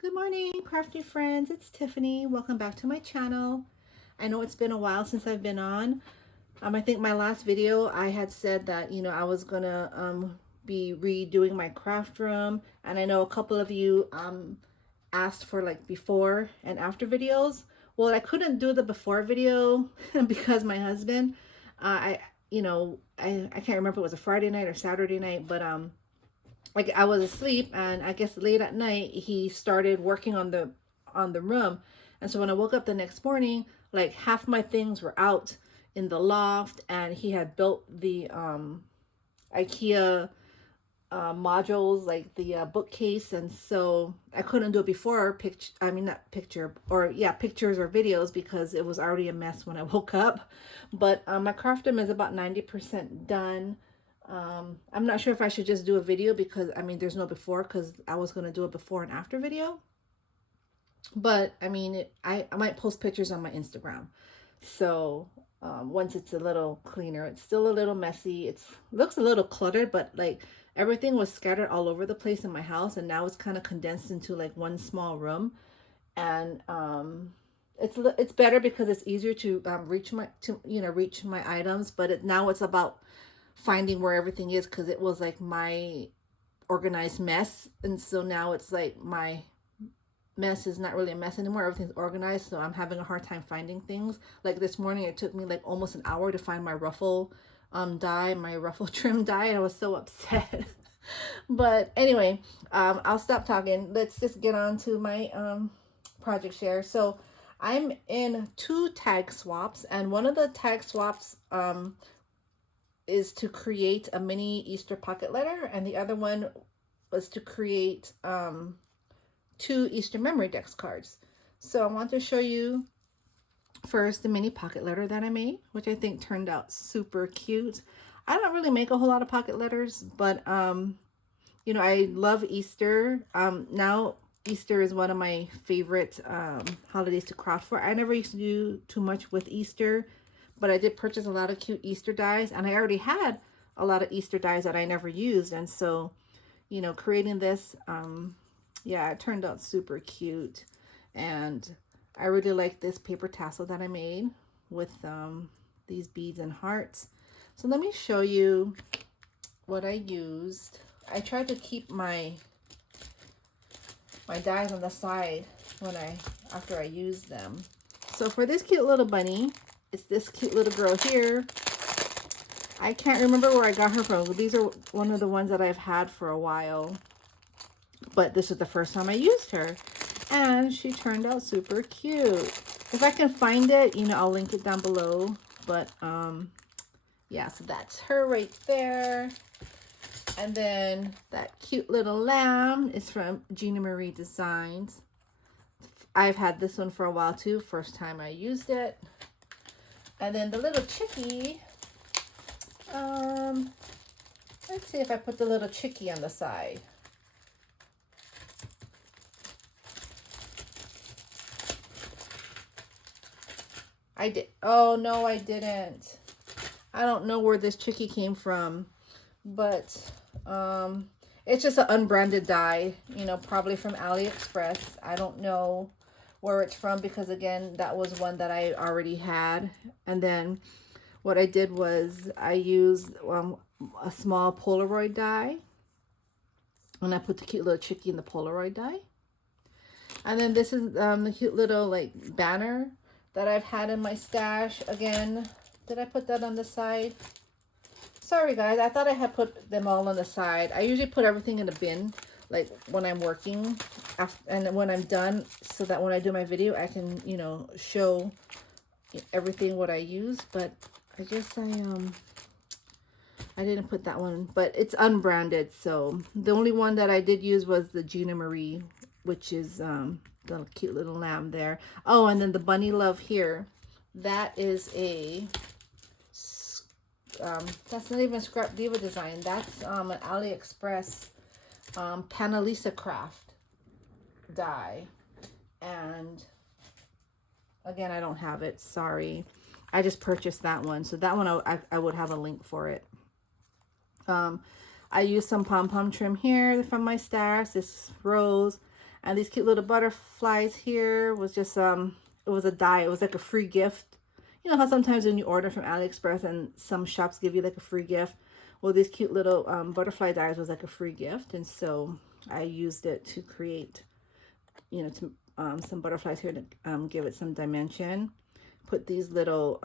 Good morning, crafty friends. It's Tiffany. Welcome back to my channel. I know it's been a while since I've been on. I think my last video I had said that, I was gonna be redoing my craft room, and I know a couple of you asked for like before and after videos. Well, I couldn't do the before video because my husband, I can't remember if it was a Friday night or Saturday night, but like I was asleep, and I guess late at night he started working on the room. And so when I woke up the next morning, like half my things were out in the loft, and he had built the IKEA modules, like the bookcase. And so I couldn't do it before picture, I mean not picture, or yeah, pictures or videos, because it was already a mess when I woke up. But my craft room is about 90% done. I'm not sure if I should just do a video, because I mean there's no before, because I was going to do a before and after video. But I mean I might post pictures on my Instagram. So once it's a little cleaner. It's still a little messy. It looks a little cluttered, but like everything was scattered all over the place in my house, and now it's kind of condensed into like one small room. And it's better because it's easier to reach my items. But now it's about finding where everything is, because it was like my organized mess. And so now it's like my mess is not really a mess anymore. Everything's organized, so I'm having a hard time finding things. Like this morning it took me like almost an hour to find my ruffle die, my ruffle trim die, and I was so upset. But anyway, I'll stop talking. Let's just get on to my project share. So I'm in 2 tag swaps, and one of the tag swaps is to create a mini Easter pocket letter, and the other one was to create 2 Easter memorydex cards. So I want to show you first the mini pocket letter that I made, which I think turned out super cute. I don't really make a whole lot of pocket letters, but I love Easter. Now Easter is one of my favorite holidays to craft for. I never used to do too much with Easter, but I did purchase a lot of cute Easter dies, and I already had a lot of Easter dies that I never used. And so, creating this, yeah, it turned out super cute. And I really like this paper tassel that I made with these beads and hearts. So let me show you what I used. I tried to keep my dies on the side after I used them. So for this cute little bunny, it's this cute little girl here. I can't remember where I got her from. These are one of the ones that I've had for a while, but this is the first time I used her, and she turned out super cute. If I can find it, I'll link it down below. But yeah, so that's her right there. And then that cute little lamb is from Gina Marie Designs. I've had this one for a while too. First time I used it. And then the little chickie, let's see if I put the little chickie on the side. I did. Oh, no, I didn't. I don't know where this chickie came from, but it's just an unbranded die, probably from AliExpress. I don't know where it's from, because again, that was one that I already had. And then what I did was I used a small Polaroid die, and I put the cute little chickie in the Polaroid die. And then this is the cute little like banner that I've had in my stash. Again, did I put that on the side? Sorry guys, I thought I had put them all on the side. I usually put everything in a bin, like when I'm working and when I'm done, so that when I do my video I can, show everything what I use. But I guess I didn't put that one, but it's unbranded. So the only one that I did use was the Gina Marie, which is the cute little lamb there. Oh, and then the bunny love here, that is a that's not even Scrap Diva design. That's an AliExpress Panalisa craft die. And again, I don't have it, sorry. I just purchased that one, so that one I would have a link for it. I used some pom-pom trim here from my stash. This rose, And these cute little butterflies here was just, it was a die. It was like a free gift. You know how sometimes when you order from AliExpress and some shops give you like a free gift? Well, these cute little butterfly dies was like a free gift. And so I used it to create, you know, some butterflies here to give it some dimension. Put these little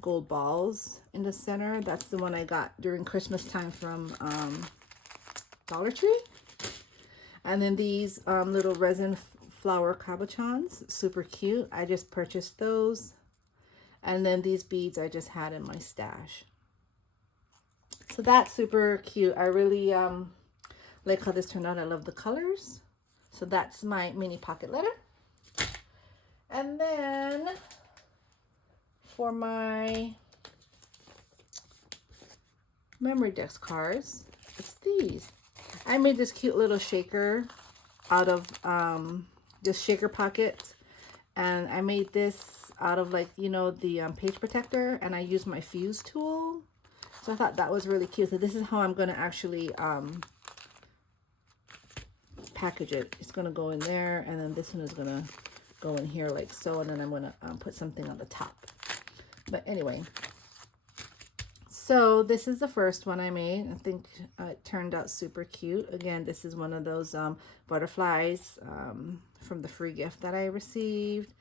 gold balls in the center. That's the one I got during Christmas time from Dollar Tree. And then these little resin flower cabochons, super cute. I just purchased those. And then these beads I just had in my stash. So that's super cute. I really like how this turned out. I love the colors. So that's my mini pocket letter. And then for my memorydex cards, it's these. I made this cute little shaker out of this shaker pocket, and I made this out of, like, you know, the page protector, and I used my fuse tool. So I thought that was really cute. So this is how I'm going to actually package it. It's going to go in there, and then this one is going to go in here like so, and then I'm going to put something on the top. But anyway, so this is the first one I made. I think it turned out super cute. Again, this is one of those butterflies from the free gift that I received.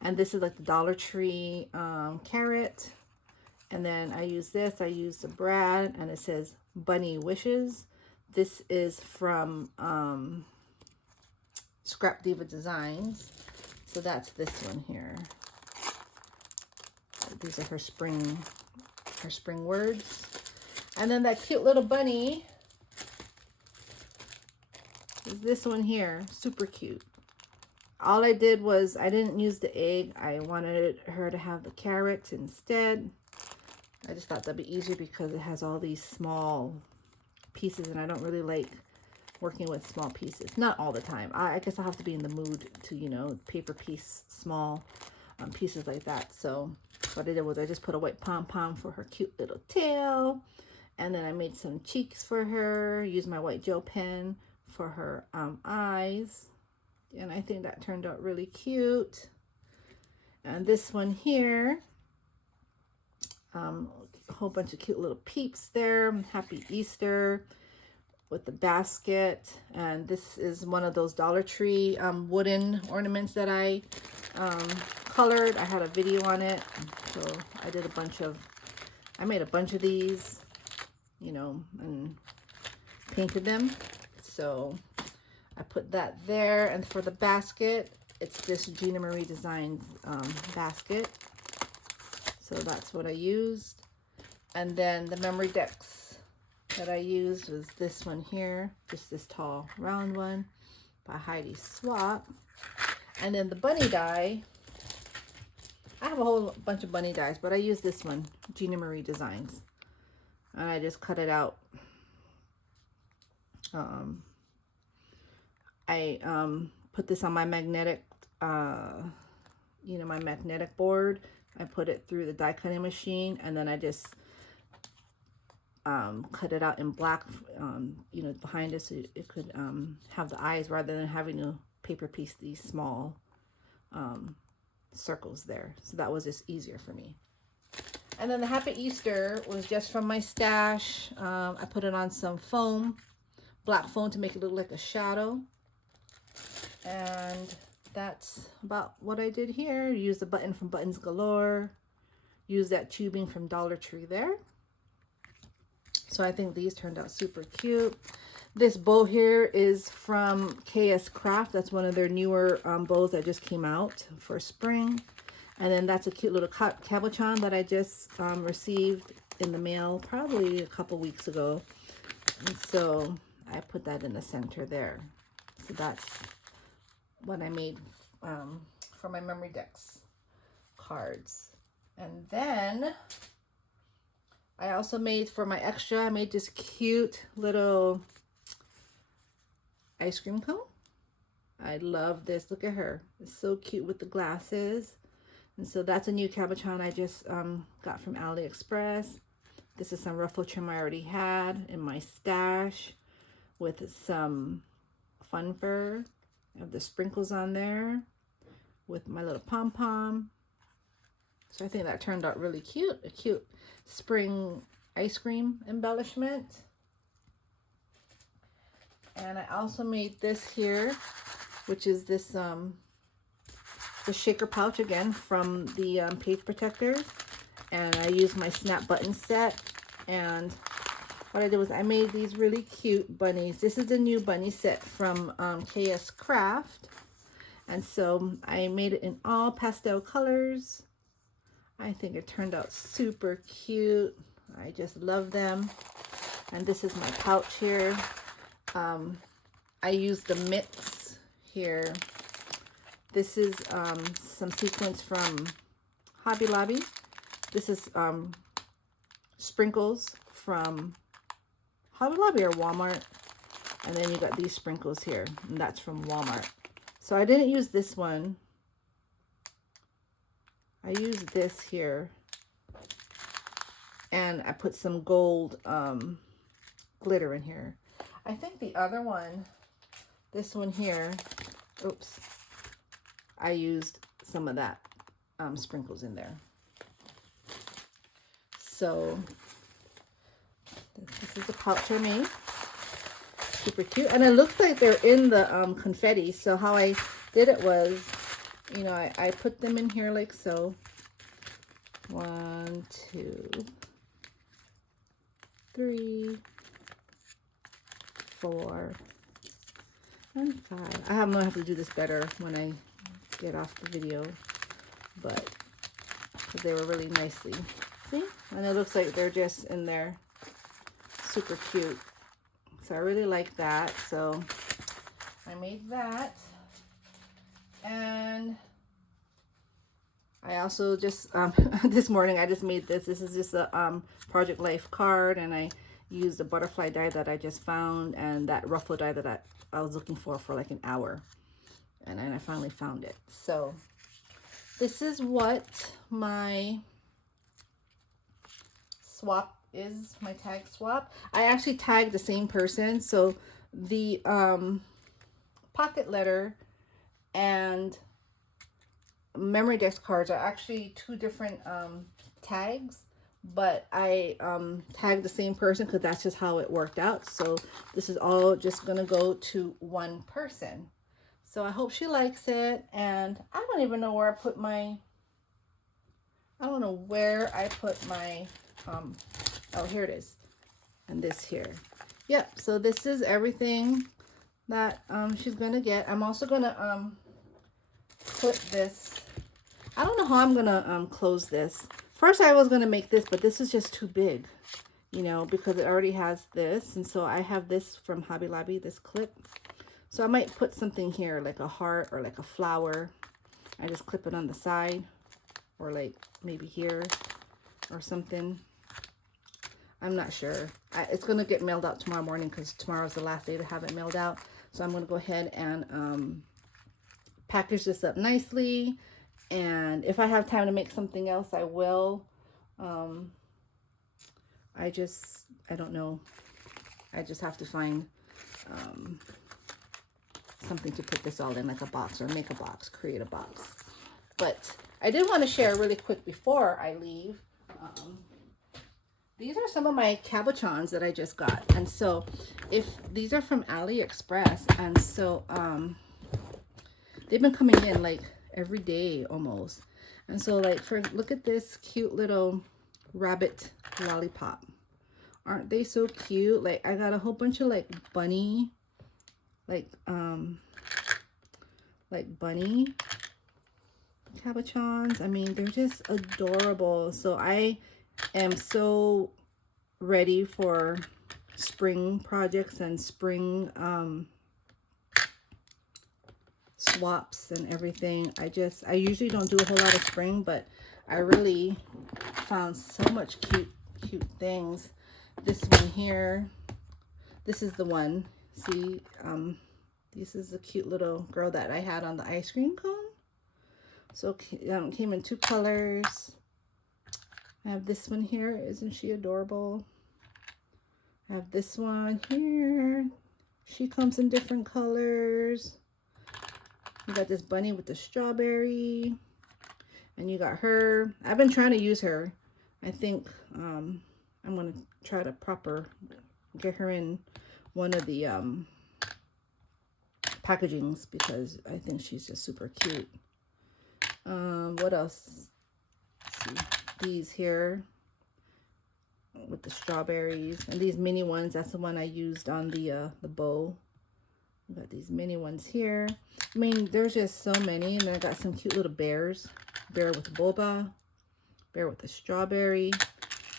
And this is like the Dollar Tree carrot. And then I use this. I used a brad, and it says Bunny Wishes. This is from Scrap Diva Designs. So that's this one here. These are her spring words. And then that cute little bunny is this one here. Super cute. All I did was I didn't use the egg. I wanted her to have the carrot instead. I just thought that'd be easier because it has all these small pieces, and I don't really like working with small pieces. Not all the time. I guess I'll have to be in the mood to, you know, paper piece small pieces like that. So what I did was I just put a white pom-pom for her cute little tail, and then I made some cheeks for her, used my white gel pen for her eyes, and I think that turned out really cute. And this one here, a whole bunch of cute little peeps there. Happy Easter with the basket. And this is one of those Dollar Tree wooden ornaments that I colored. I had a video on it, so I did I made a bunch of these, you know, and painted them. So I put that there. And for the basket, it's this Gina Marie Designs basket. So that's what I used. And then the memorydex that I used was this one here, just this tall round one by Heidi Swap. And then the bunny die, I have a whole bunch of bunny dies, but I use this one, Gina Marie Designs. And I just cut it out. I put this on my magnetic, you know, my magnetic board. I put it through the die cutting machine, and then I just cut it out in black, you know, behind it, so it could have the eyes rather than having to paper piece these small circles there. So that was just easier for me. And then the Happy Easter was just from my stash. I put it on some foam, black foam, to make it look like a shadow. And that's about what I did here. Use the button from Buttons Galore. Use that tubing from Dollar Tree there. So I think these turned out super cute. This bow here is from KS Craft. That's one of their newer bows that just came out for spring. And then that's a cute little cabochon that I just received in the mail probably a couple weeks ago. And so I put that in the center there. So that's what I made for my memorydex cards. And then I also made, for my extra, I made this cute little ice cream cone. I love this. Look at her. It's so cute with the glasses. And so that's a new cabochon I just got from AliExpress. This is some ruffle trim I already had in my stash with some fun fur. I have the sprinkles on there with my little pom-pom. So I think that turned out really cute. A cute spring ice cream embellishment. And I also made this here, which is this the shaker pouch again from the page protectors. And I used my snap button set. And what I did was I made these really cute bunnies. This is the new bunny set from KS Craft. And so I made it in all pastel colors. I think it turned out super cute. I just love them. And this is my pouch here. I used the mix here. This is some sequins from Hobby Lobby. This is sprinkles from Hobby Lobby or Walmart. And then you got these sprinkles here, and that's from Walmart. So I didn't use this one. I used this here. And I put some gold glitter in here. I think the other one, this one here, oops, I used some of that sprinkles in there. So this is the pouch I made. Super cute. And it looks like they're in the confetti. So how I did it was, you know, I put them in here like so. 1, 2, 3, 4, and 5. I'm gonna have to do this better when I get off the video, but because they were really nicely, see? And it looks like they're just in there, super cute. So I really like that. So I made that, and I also just this morning I just made this. This is just a Project Life card, and I used the butterfly die that I just found and that ruffle die that I was looking for like an hour, and then I finally found it. So this is what my swap is, my tag swap. I actually tagged the same person, so the pocket letter and memorydex cards are actually two different tags, but I tagged the same person because that's just how it worked out. So this is all just gonna go to one person. So I hope she likes it. And I don't even know where I put my, I don't know where I put my oh, here it is. And this here. Yep, so this is everything that she's gonna get. I'm also gonna put this, I don't know how I'm gonna close this. First I was gonna make this, but this is just too big, you know, because it already has this. And so I have this from Hobby Lobby, this clip. So I might put something here like a heart or like a flower. I just clip it on the side, or like maybe here or something. I'm not sure. It's gonna get mailed out tomorrow morning because tomorrow's the last day to have it mailed out. So I'm gonna go ahead and package this up nicely. And if I have time to make something else, I will. I don't know. I just have to find something to put this all in, like a box, or make a box, create a box. But I did want to share really quick before I leave. These are some of my cabochons that I just got. And so if these are from AliExpress, and so they've been coming in like every day almost. And so like look at this cute little rabbit lollipop. Aren't they so cute? Like I got a whole bunch of like bunny, like bunny cabochons. I mean, they're just adorable. So I am so ready for spring projects and spring swaps and everything. I usually don't do a whole lot of spring, but I really found so much cute things. This one here, this is the one. See, this is the cute little girl that I had on the ice cream cone. So came in 2 colors. I have this one here. Isn't she adorable? I have this one here. She comes in different colors. You got this bunny with the strawberry. And you got her. I've been trying to use her. I think I'm going to try to get her in one of the packagings because I think she's just super cute. What else? Let's see. These here with the strawberries. And these mini ones, that's the one I used on the bow. We got these mini ones here. I mean, there's just so many. And then I got some cute little bears. Bear with boba. Bear with the strawberry.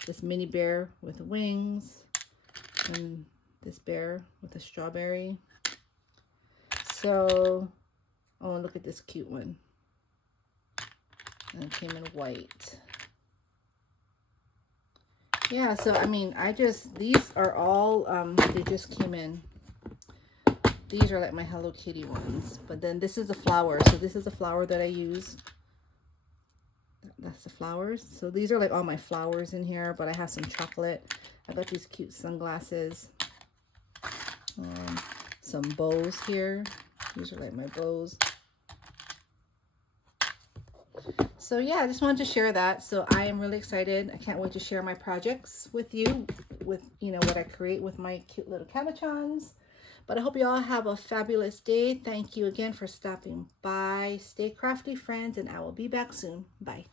This mini bear with wings. And this bear with the strawberry. So, oh, look at this cute one. And it came in white. Yeah, so I mean, these are all, they just came in. These are like my Hello Kitty ones. But then this is a flower. So this is a flower that I use. That's the flowers. So these are like all my flowers in here. But I have some chocolate. I got these cute sunglasses. Some bows here. These are like my bows. So yeah, I just wanted to share that. So I am really excited. I can't wait to share my projects with you, with what I create with my cute little cabochons. But I hope you all have a fabulous day. Thank you again for stopping by. Stay crafty, friends, and I will be back soon. Bye.